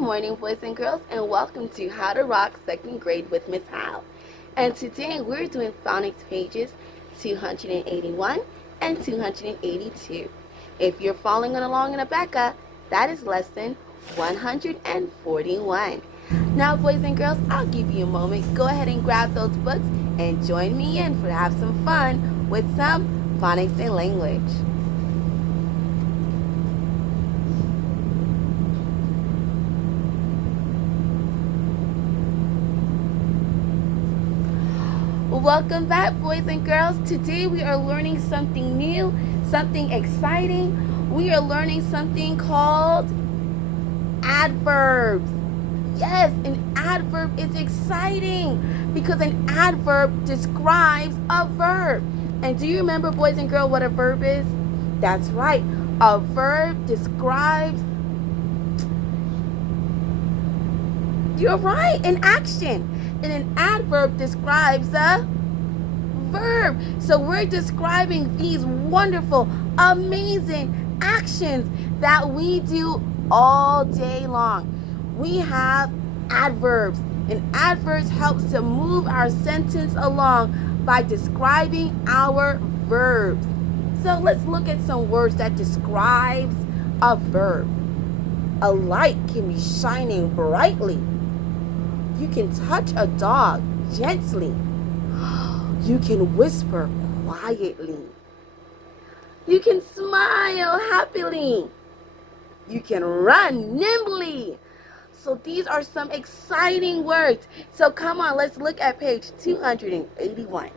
morning, boys and girls, and welcome to How to Rock second grade with Miss Hal. And today we're doing phonics pages 281 and 282. If you're following along in a Becca, that is lesson 141. Now, boys and girls, I'll give you a moment. Go ahead and grab those books and join me in for have some fun with some phonics and language. Welcome back, boys and girls. Today we are learning something new, something exciting. We are learning something called adverbs. Yes, an adverb is exciting because an adverb describes a verb. And do you remember, boys and girls, what a verb is? That's right. A verb describes, you're right, an action. And an adverb describes a verb. So we're describing these wonderful, amazing actions that we do all day long. We have adverbs, and adverbs helps to move our sentence along by describing our verbs. So let's look at some words that describes a verb. A light can be shining brightly. You can touch a dog gently. You can whisper quietly. You can smile happily. You can run nimbly. So these are some exciting words. So come on, let's look at page 281.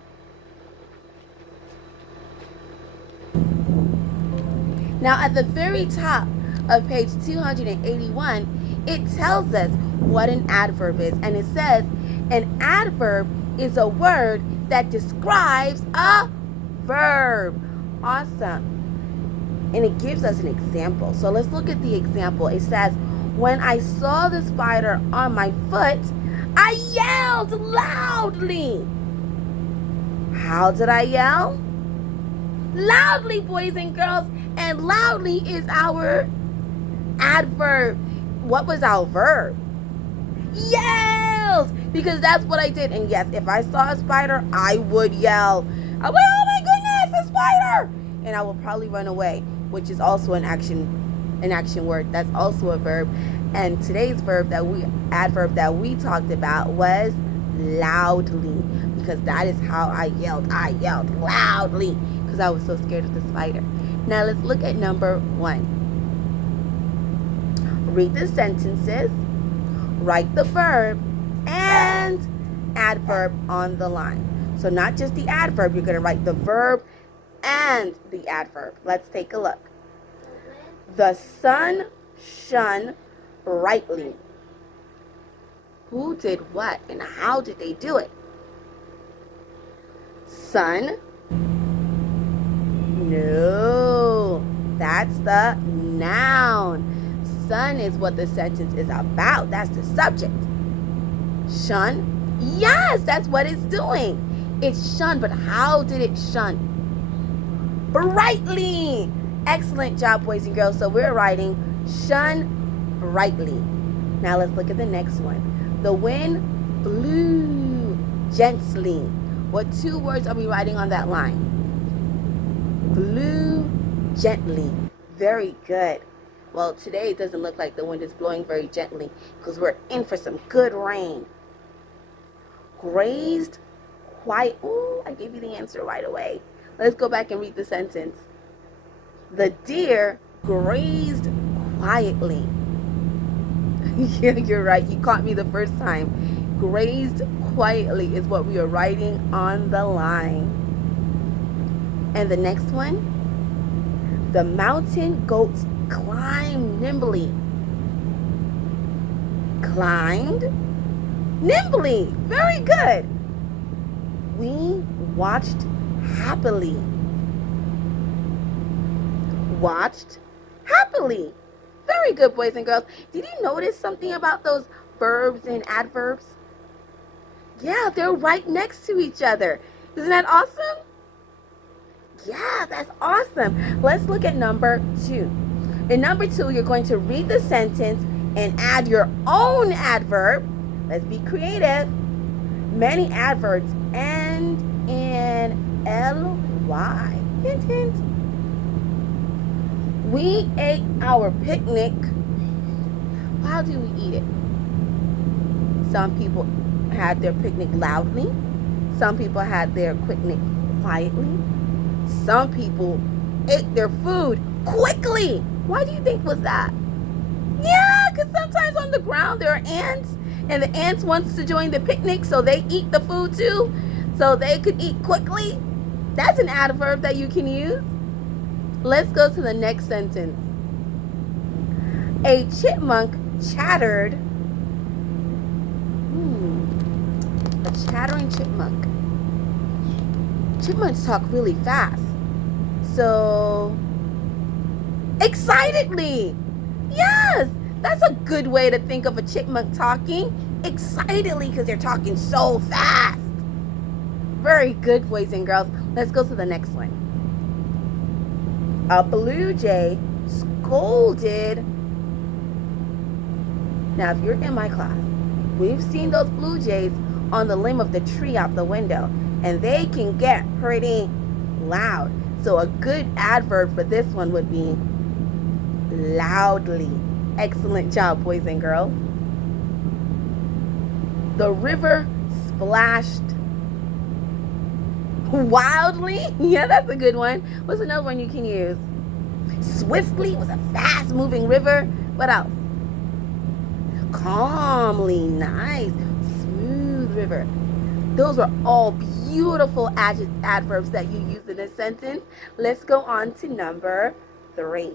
Now at the very top of page 281, it tells us what an adverb is. And it says, an adverb is a word that describes a verb. Awesome. And it gives us an example. So let's look at the example. It says, when I saw the spider on my foot, I yelled loudly. How did I yell? Loudly, boys and girls. And loudly is our adverb. What was our verb? Yelled, because that's what I did. And yes, if I saw a spider, I would yell. I would, oh my goodness, a spider! And I will probably run away, which is also an action word. That's also a verb. And today's adverb that we talked about was loudly, because that is how I yelled. I yelled loudly because I was so scared of the spider. Now let's look at number 1. Read the sentences, write the verb and adverb on the line. So not just the adverb, you're going to write the verb and the adverb. Let's take a look. The sun shone brightly. Who did what and how did they do it? Sun? No, that's the noun. Sun is what the sentence is about. That's the subject. Shun? Yes, that's what it's doing. It's shone, but how did it shone? Brightly. Excellent job, boys and girls. So we're writing shone brightly. Now let's look at the next one. The wind blew gently. What 2 words are we writing on that line? Blew gently. Very good. Well, today it doesn't look like the wind is blowing very gently because we're in for some good rain. Grazed quiet. Ooh, I gave you the answer right away. Let's go back and read the sentence. The deer grazed quietly. Yeah, you're right. You caught me the first time. Grazed quietly is what we are writing on the line. And the next one. The mountain goats climbed nimbly. Climbed nimbly. Very good. We watched happily. Watched happily. Very good, boys and girls. Did you notice something about those verbs and adverbs? Yeah, they're right next to each other. Isn't that awesome? Yeah, that's awesome. Let's look at number 2. In number 2, you're going to read the sentence and add your own adverb. Let's be creative. Many adverbs end in ly. Hint, hint. We ate our picnic. How do we eat it? Some people had their picnic loudly. Some people had their picnic quietly. Some people ate their food quickly. Why do you think was that? Yeah, because sometimes on the ground there are ants, and the ants wants to join the picnic, so they eat the food too, so they could eat quickly. That's an adverb that you can use. Let's go to the next sentence. A chipmunk chattered. A chattering chipmunk. Chipmunks talk really fast. So, excitedly. Yes, that's a good way to think of a chipmunk talking. Excitedly, because they're talking so fast. Very good, boys and girls. Let's go to the next one. A blue jay scolded. Now, if you're in my class, we've seen those blue jays on the limb of the tree out the window, and they can get pretty loud. So a good adverb for this one would be loudly. Excellent job, boys and girls. The river splashed wildly. Yeah, that's a good one. What's another one you can use? Swiftly was a fast-moving river. What else? Calmly. Nice. Smooth river. Those are all beautiful adverbs that you use in a sentence. Let's go on to number 3.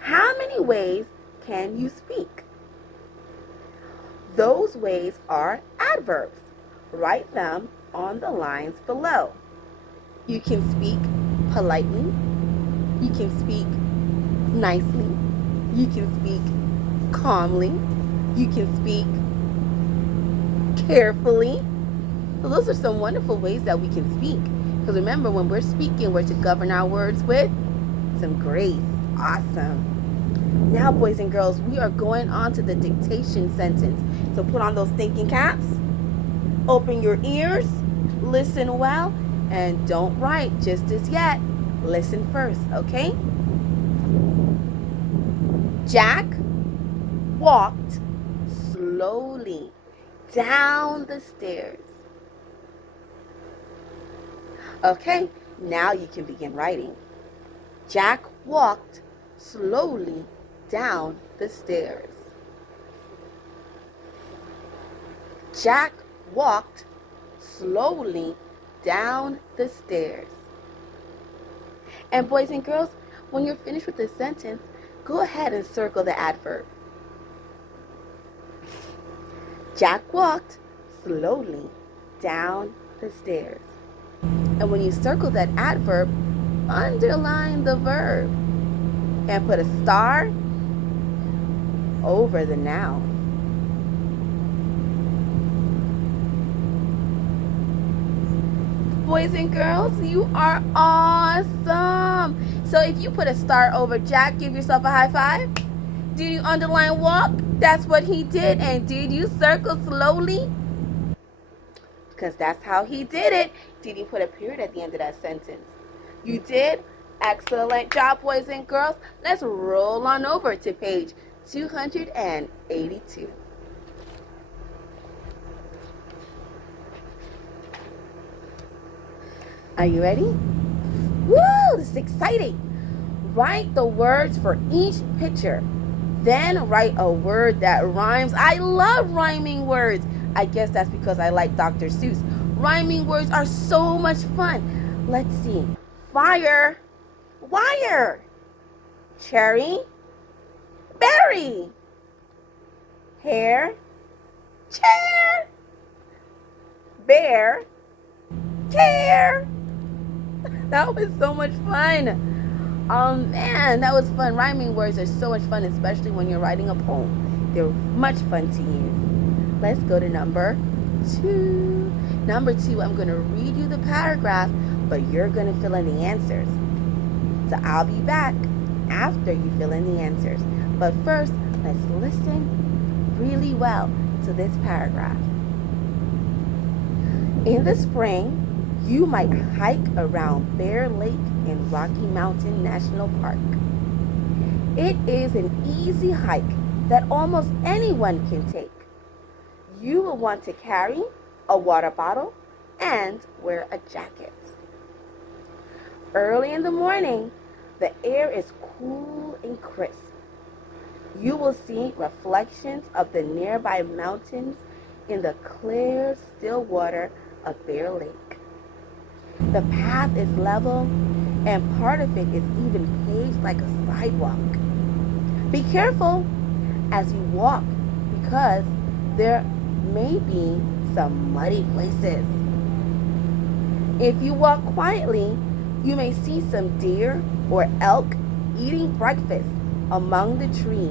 How many ways can you speak? Those ways are adverbs. Write them on the lines below. You can speak politely. You can speak nicely. You can speak calmly. You can speak carefully. So those are some wonderful ways that we can speak. Because remember, when we're speaking, we're to govern our words with some grace. Awesome. Now, boys and girls, we are going on to the dictation sentence. So put on those thinking caps. Open your ears. Listen well. And don't write just as yet. Listen first, okay? Jack walked slowly down the stairs. Okay, now you can begin writing. Jack walked slowly down the stairs. Jack walked slowly down the stairs. And boys and girls, when you're finished with this sentence, go ahead and circle the adverb. Jack walked slowly down the stairs. And when you circle that adverb, underline the verb and put a star over the noun. Boys and girls, you are awesome. So if you put a star over Jack, give yourself a high five. Did you underline walk? That's what he did. And did you circle slowly? Because that's how he did it. Did you put a period at the end of that sentence? You did? Excellent job, boys and girls. Let's roll on over to page 282. Are you ready? Woo, this is exciting. Write the words for each picture. Then write a word that rhymes. I love rhyming words. I guess that's because I like Dr. Seuss. Rhyming words are so much fun. Let's see. Fire, wire. Cherry, berry. Hair, chair. Bear, care. That was so much fun. Oh man, that was fun. Rhyming words are so much fun, especially when you're writing a poem. They're much fun to use. Let's go to number 2. Number 2, I'm going to read you the paragraph, but you're going to fill in the answers. So I'll be back after you fill in the answers. But first, Let's listen really well to this paragraph. In the spring, you might hike around Bear Lake in Rocky Mountain National Park. It is an easy hike that almost anyone can take. You will want to carry a water bottle and wear a jacket. Early in the morning, the air is cool and crisp. You will see reflections of the nearby mountains in the clear, still water of Bear Lake. The path is level and part of it is even paved like a sidewalk. Be careful as you walk because there may be some muddy places. If you walk quietly, you may see some deer or elk eating breakfast among the trees,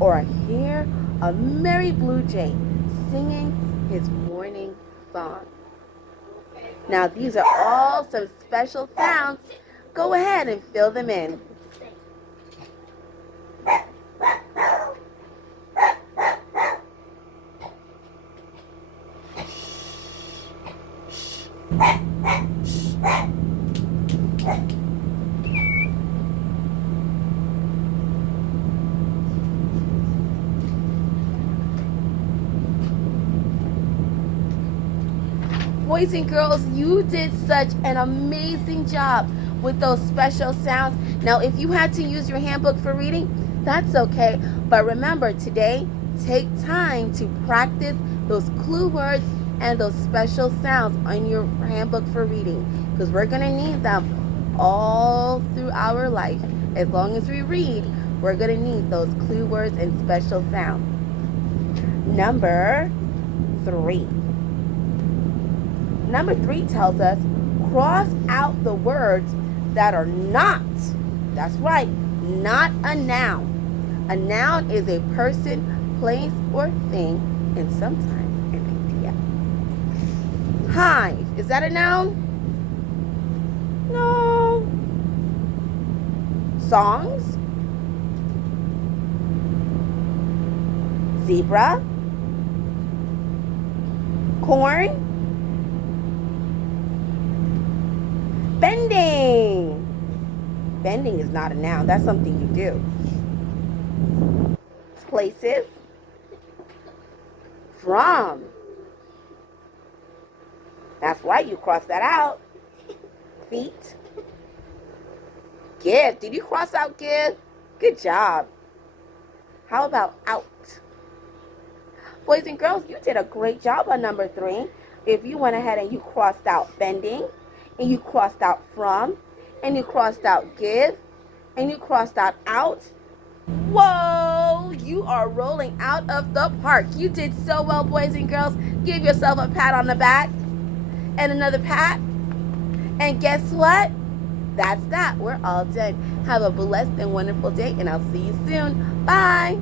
or hear a merry blue jay singing his morning song. Now these are all some special sounds. Go ahead and fill them in. Boys and girls, you did such an amazing job with those special sounds. Now, if you had to use your handbook for reading, that's okay. But remember, today, take time to practice those clue words and those special sounds on your handbook for reading, because we're going to need them all through our life. As long as we read, we're going to need those clue words and special sounds. Number 3. Number 3 tells us, cross out the words that are not, that's right, not a noun. A noun is a person, place, or thing, and sometimes an idea. Hive, is that a noun? No. Songs? Zebra? Corn? Bending. Bending is not a noun. That's something you do. Places. From. That's right. You cross that out. Feet. Give. Did you cross out give? Good job. How about out? Boys and girls, you did a great job on number 3. If you went ahead and you crossed out bending, and you crossed out from, and you crossed out give, and you crossed out. Whoa, you are rolling out of the park. You did so well, boys and girls. Give yourself a pat on the back and another pat. And guess what? That's that. We're all done. Have a blessed and wonderful day, and I'll see you soon. Bye.